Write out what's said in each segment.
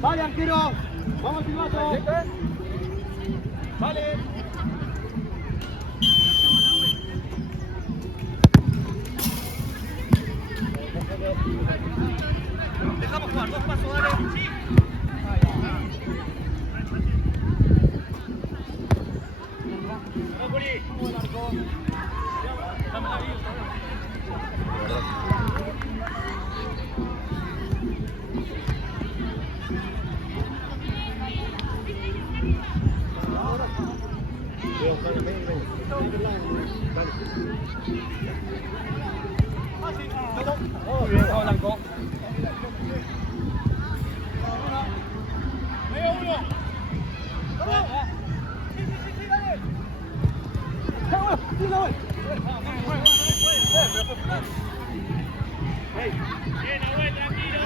Vale, arquero. Vamos, Silvato. Vale. Dejamos jugar, 2 pasos, dale. Sí. Muy bien, Juan Blanco. Medio uno. Sí, dale. Bien, Abuel, tranquilo,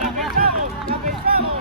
tranquilo, la pensamos.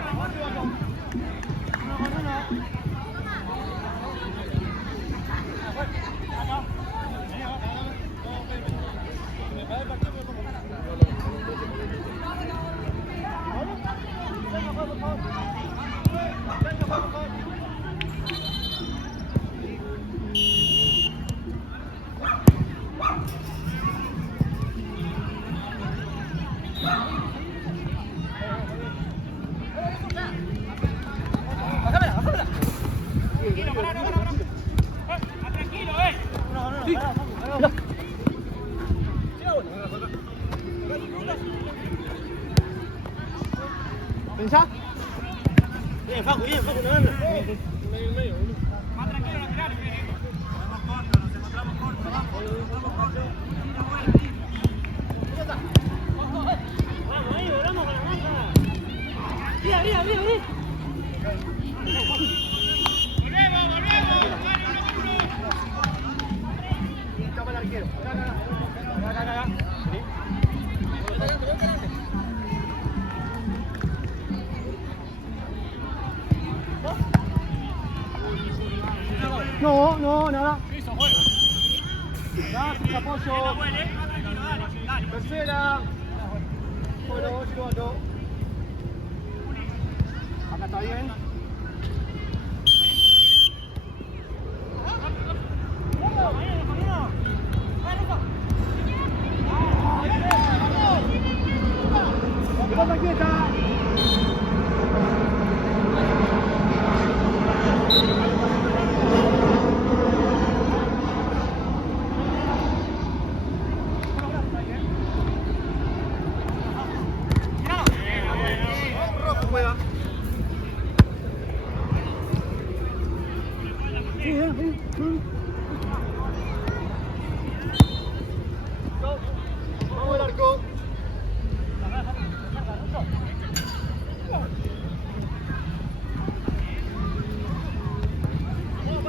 ¿Pensá? Bien, Facu, no anda. Medio. Más tranquilo, lateral, bien. Nos encontramos cortos, vamos. Vamos ahí, volamos con la masa. Abrí. Volvemos. Toma el arquero. Acá. No, nada. Gracias, apoyo. Tercera. Bueno, Silvato. Acá está bien. Pelota quieta. Vamos al arco.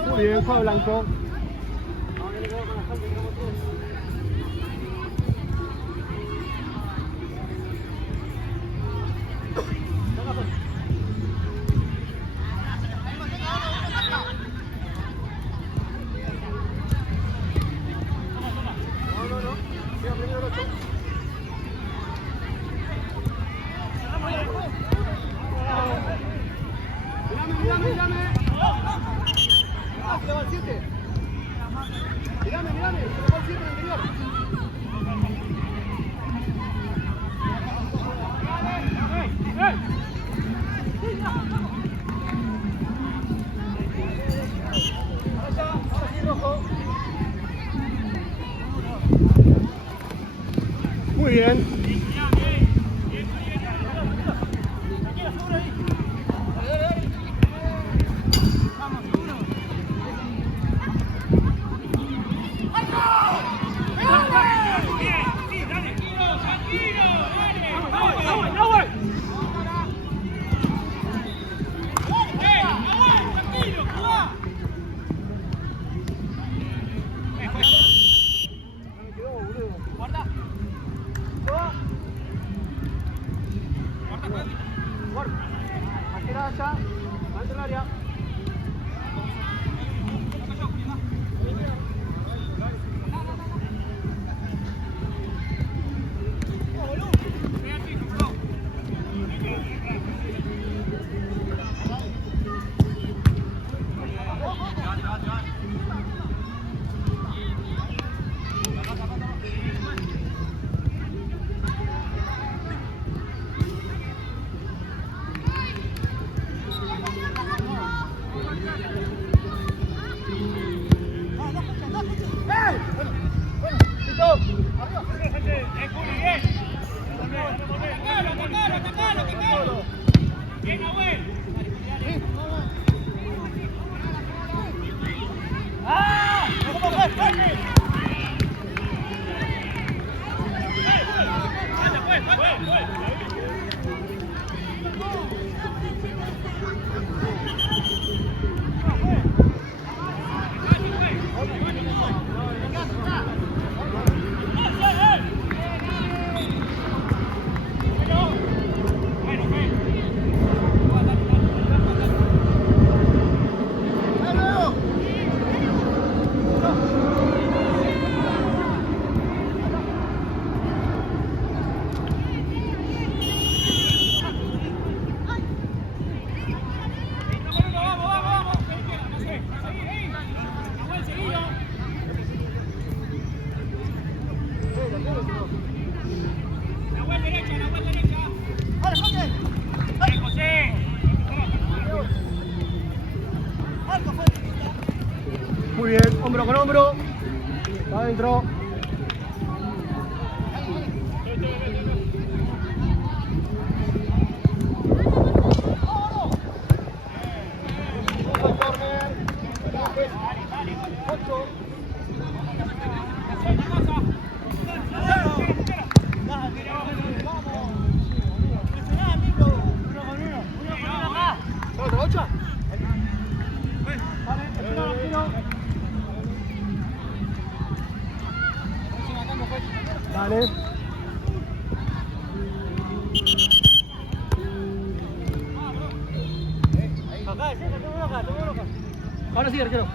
Muy bien, Juan Blanco. Mírame. Se va al 7. Mírame. Se va al 7 anterior. Ahora sí, rojo. Muy bien. allá. Dentro del área. Muy bien, hombro con hombro. Está adentro. Dale. Ahora sí, arquero.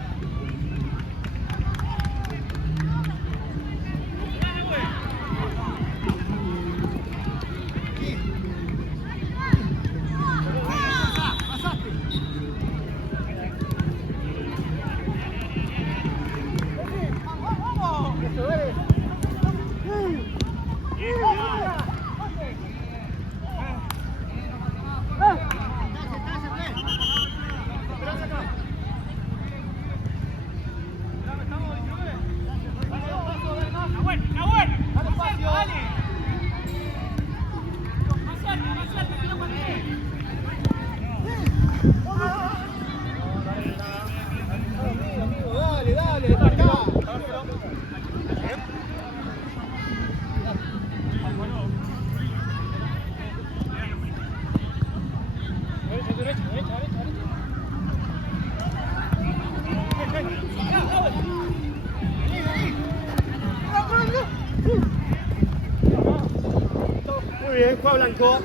Muy bien, juega Blanco.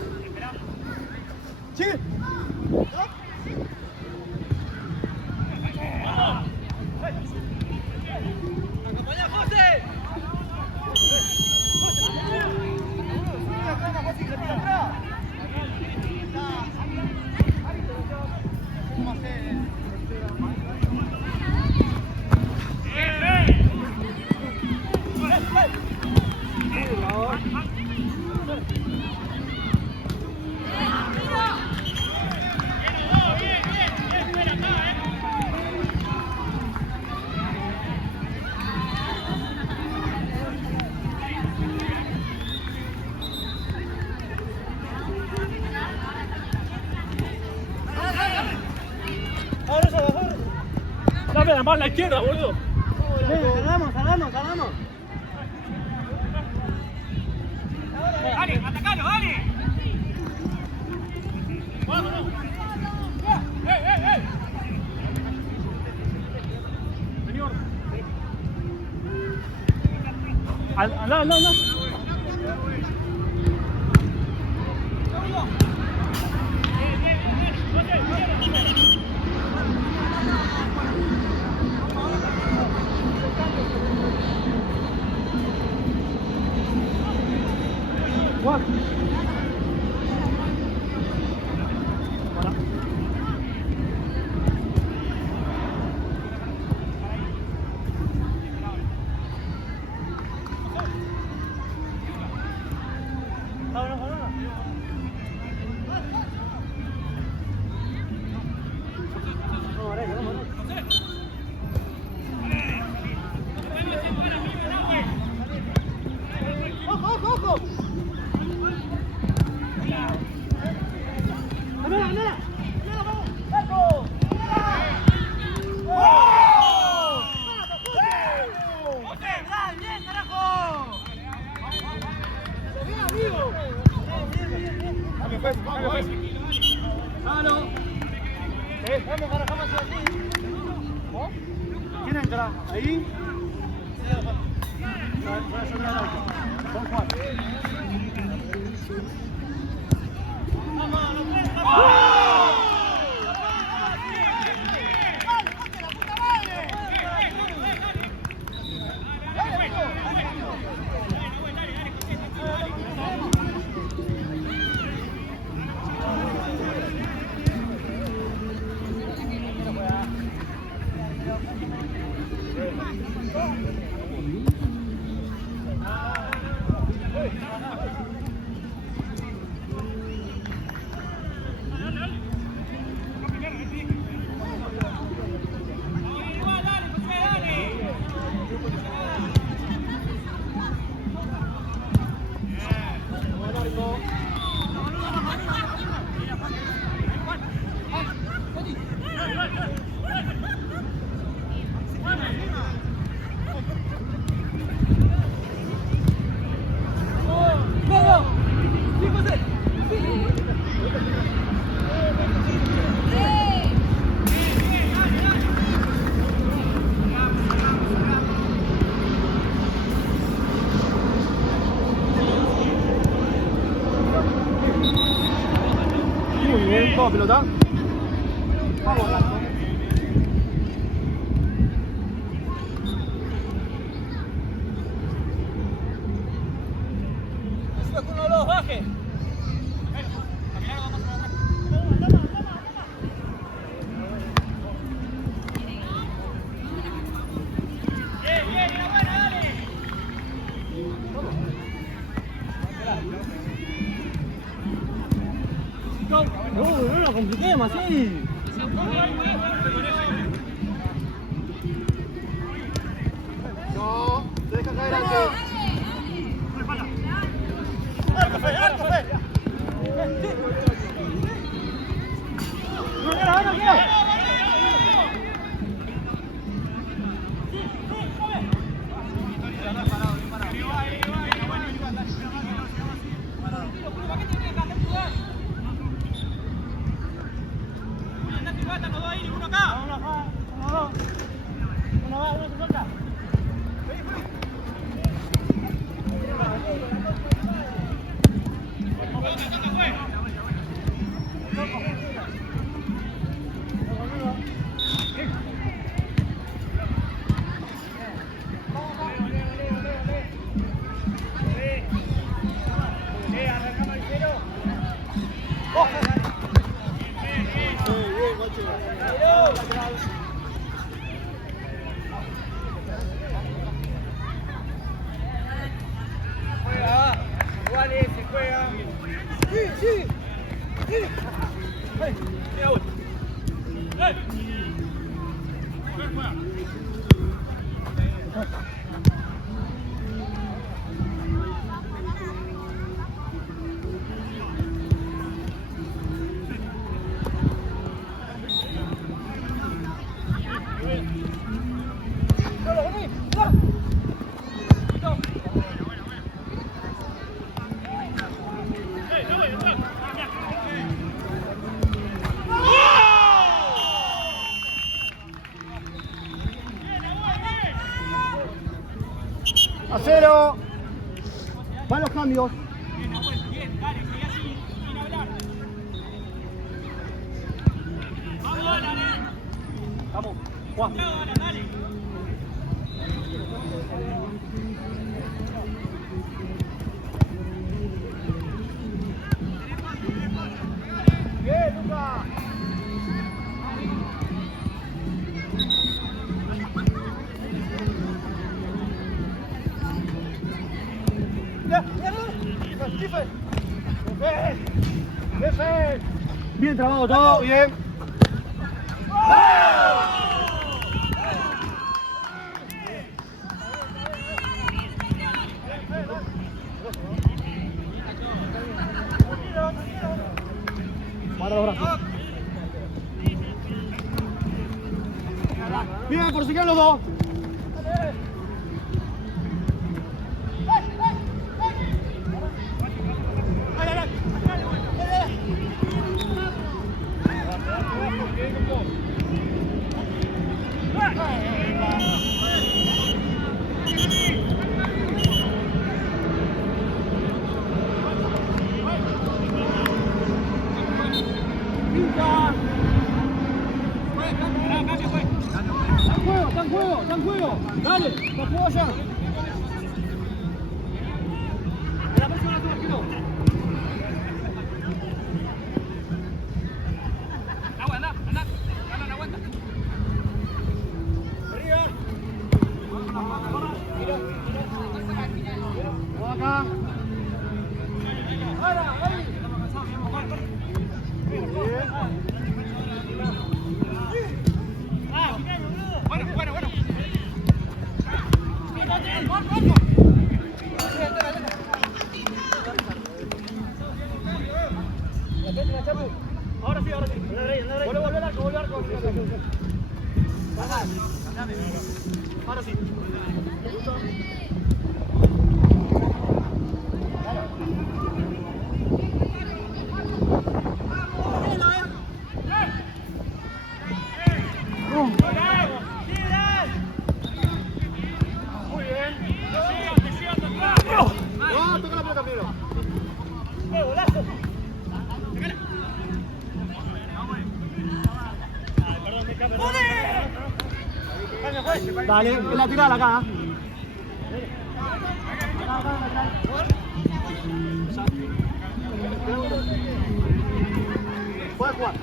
Sigue. ¡Acompañá, José! Dame la mano a la izquierda, boludo. Salgamos. Dale, atacalo, dale. Vamos. Señor. Anda. Juan. ¿Quién entra? ¿Ahí? Con Juan. Toma pelota. Vamos, Blanco. Con uno de los baje. No la compliquemos así. No, te dejas caer antes. ¡Arco, Fe! ¡Arco, Fe! ¡No quiero, no quiero! A cero. Van los cambios. Vamos, Juan. Bien trabado todo, bien. Para los brazos. Bien, por si quedan los dos. Está en juego. Dale, la juego ya. La próxima la arquero. Aguanta. Arriba. Mira. Acá. Ahí. Bueno. Ahora sí. Vuelve al arco. Ahora sí. Muy bien. Toca la pelota primero. ¡Golazo! Dale, es lateral acá. Puede jugar.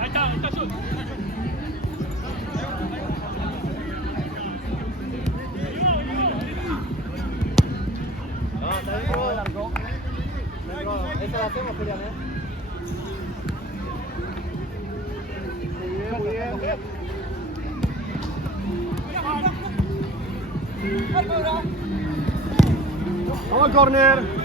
Ahí está, shoot. No, está bien, el arco. Esa la hacemos, Julián, Muy bien. Vamos al córner.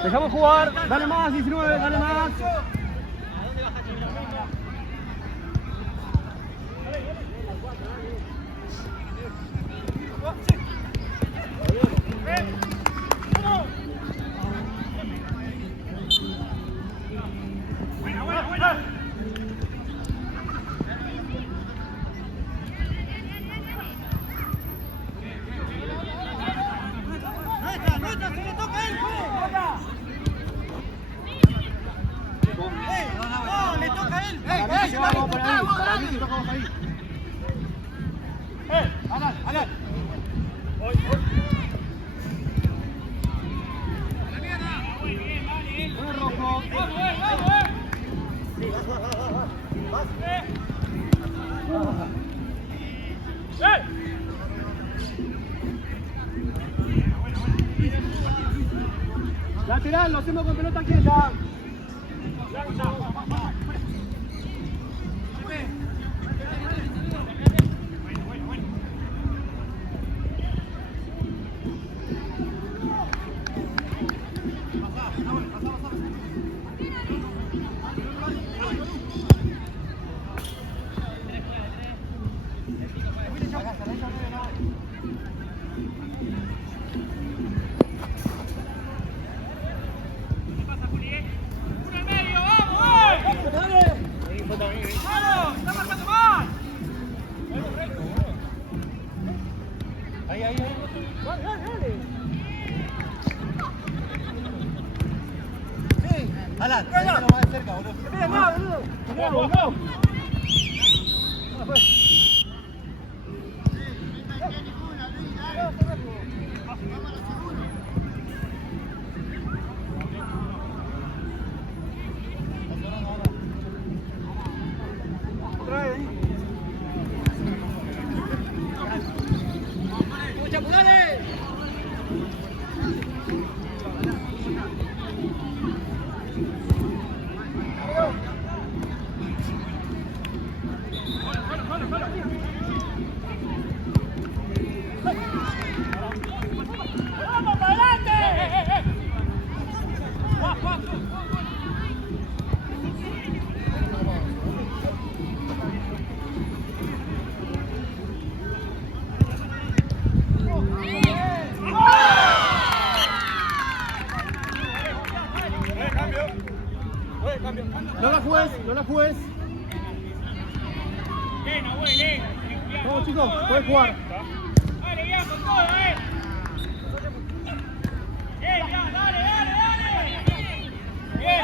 Dejamos jugar, dale más, 19, dale más. Lateral, lo hacemos con pelota quieta. Alan, déjalo más de cerca, boludo. ¡Boludo! No la juegues. Vamos chicos, puedes jugar. Dale, ya, con todo, ya, dale. Bien.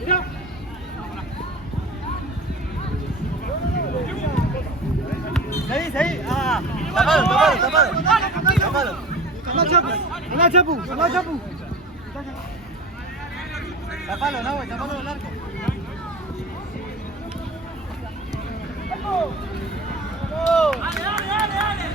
Mira. Seguí. Ah, tapalo. Anda, Chapu. Tapalo, no, tapalo el arco. Dale.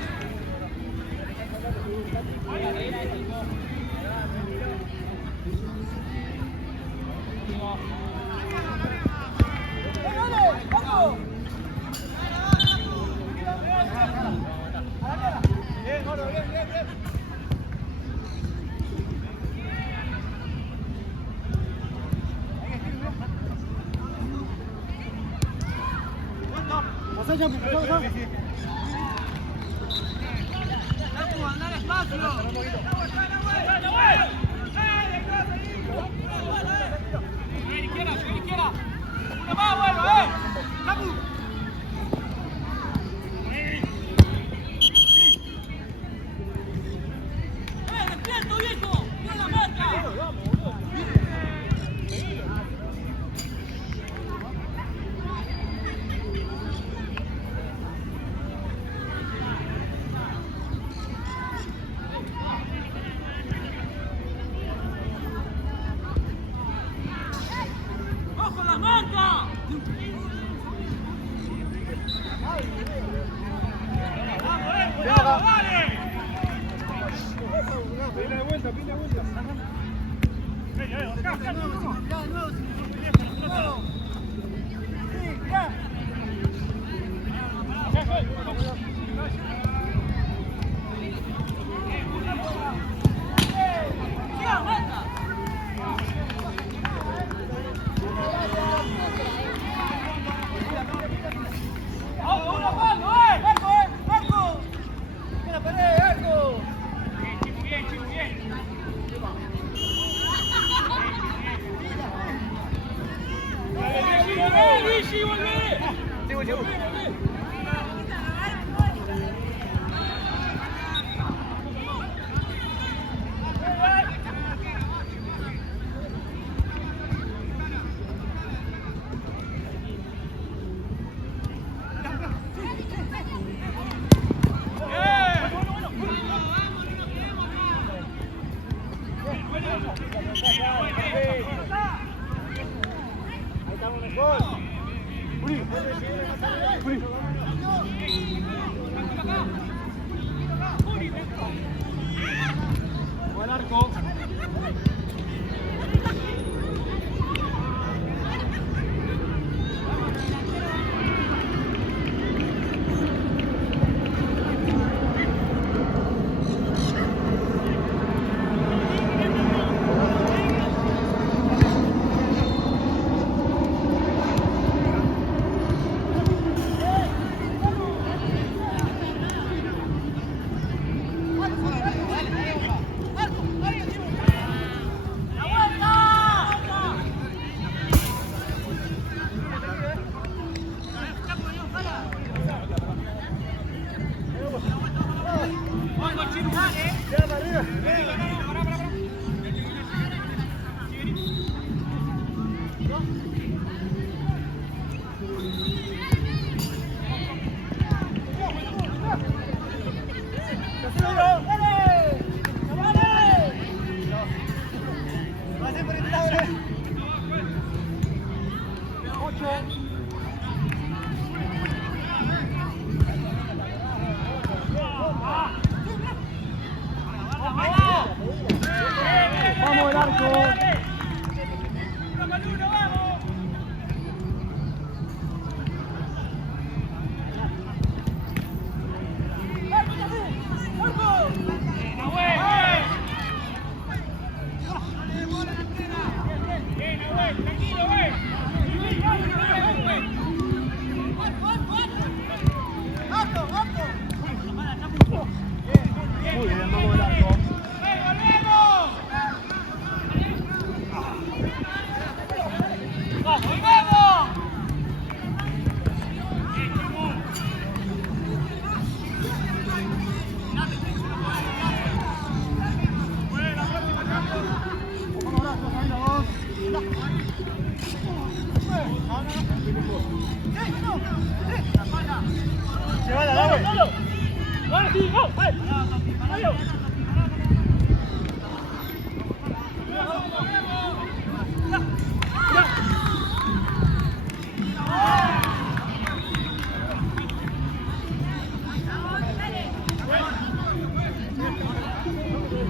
Pasá, Chapu, pasá. Andar espacio. Izquierda. Uno más, vuelvo, Chapu. Despierto, viejo. Mira la marca. ¡Ojo la marca! ¡Vamos, dale! Pide la vuelta. Luigi, volvé!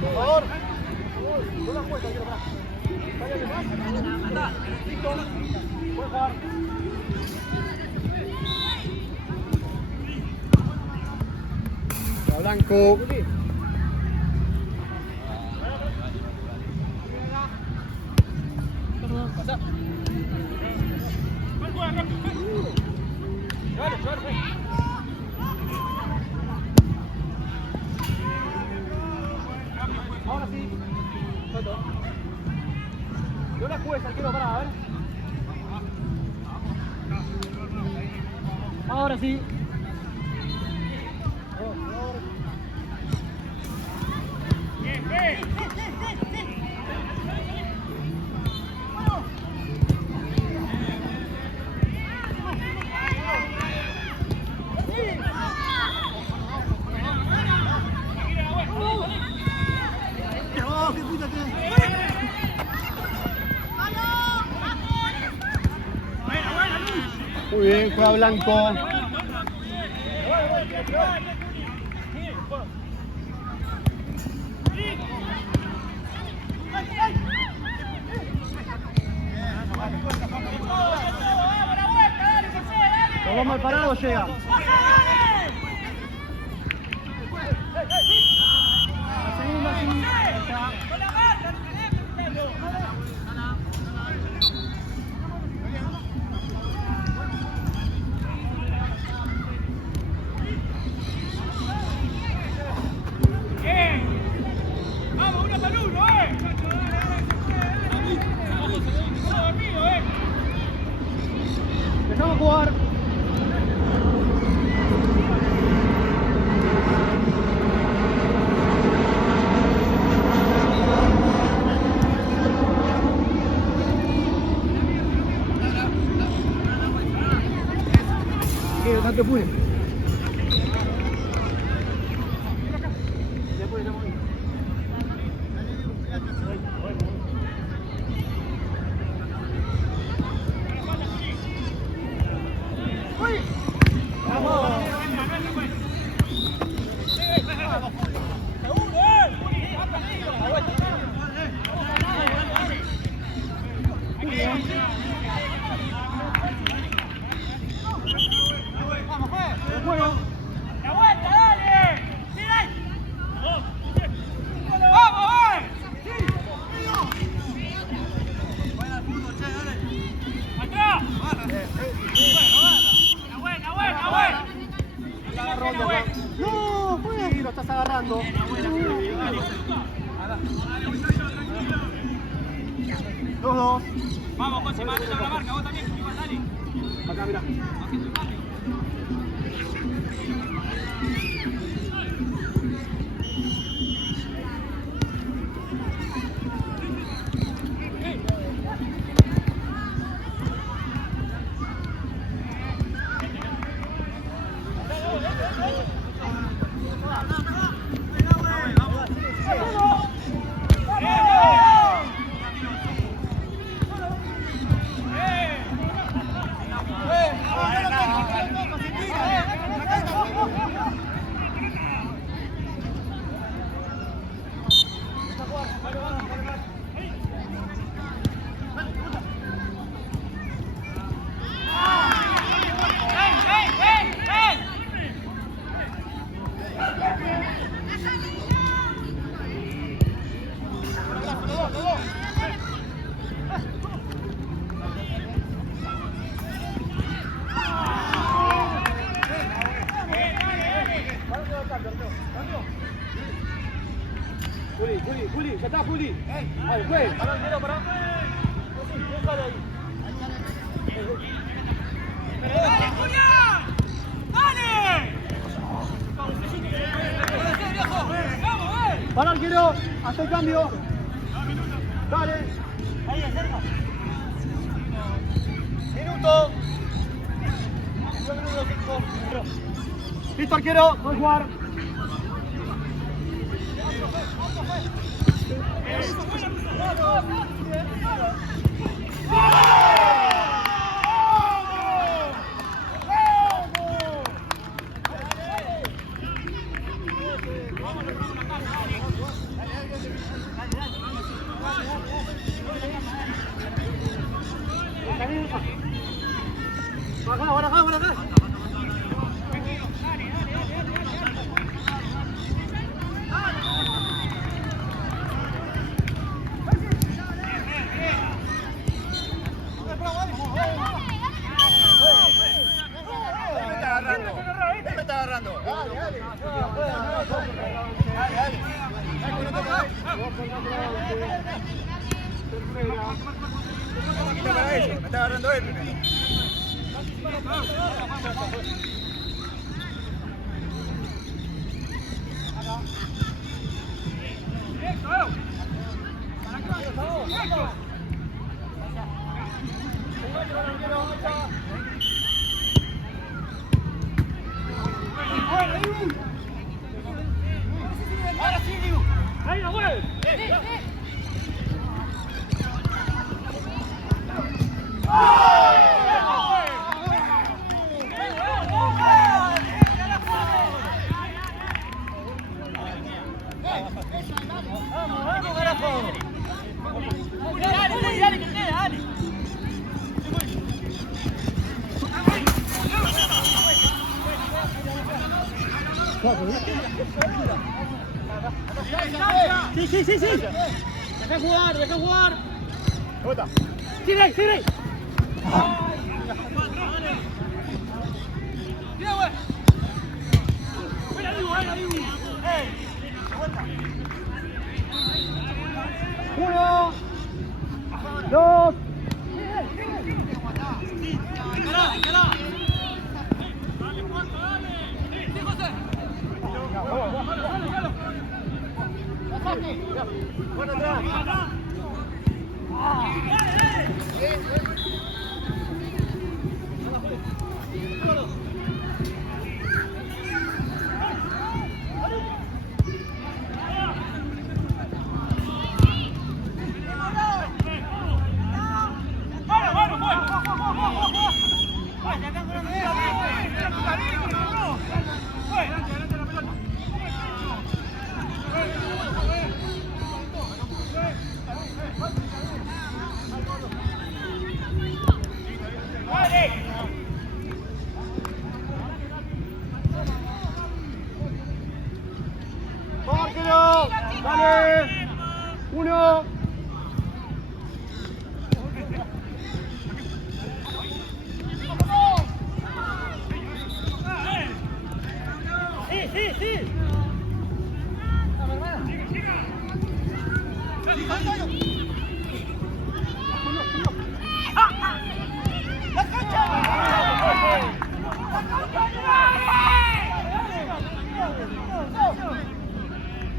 Por favor. No la cuesta, quiero para. Váyale más. Listo. Puedes jugar. Blanco. Pasa. Ahora sí. No la juegues, arquero, para, a ver. Ahora sí. Muy bien, juega Blanco. Nos vamos al parado, llega. ¡Vamos, uno para uno, Empezamos a jugar. No te apures. Bueno. ¡La vuelta, dale! ¡Tira ahí! ¡Vamos, ¡atrás! ¡Buena! No, pues lo estás agarrando. Los dos. Vamos, José, mátate a la marca, vos también, igual, dale. Acá, mirá. Juli, ya está, Juli. Ahí, juegue. Para. Déjalo ahí. ¡Dale, Julián! ¡Dale! ¡Vamos, Para, arquero. Hasta el cambio. Dale. Ahí, acerca. Minuto. Listo, arquero. Voy a jugar. Me está agarrando él primero. Sí. Deja jugar. Bota. Sigue. Uno, dos. ¡Cógelo! ¡Dale! ¡Uno! Sí.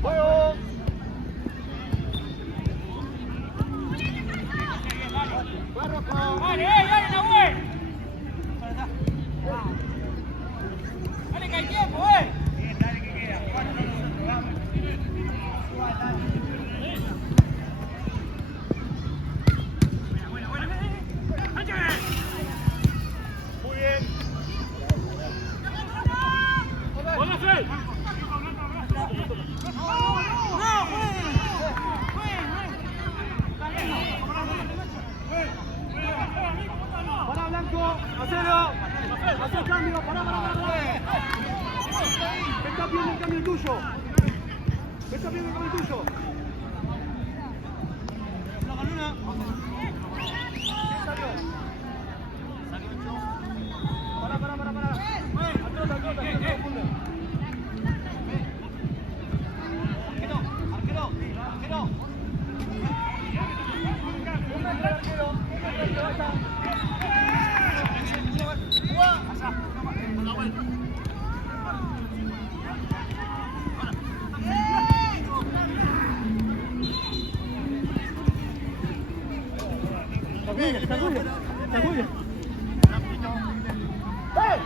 ¡Juego! Dale, Nahuel. Dale, que hay tiempo, Dale, que queda. Muy bien. Pará, Blanco, hacelo. Haz el cambio, pará. Me está pidiendo el cambio tuyo. Está muy bien. ¡Eh!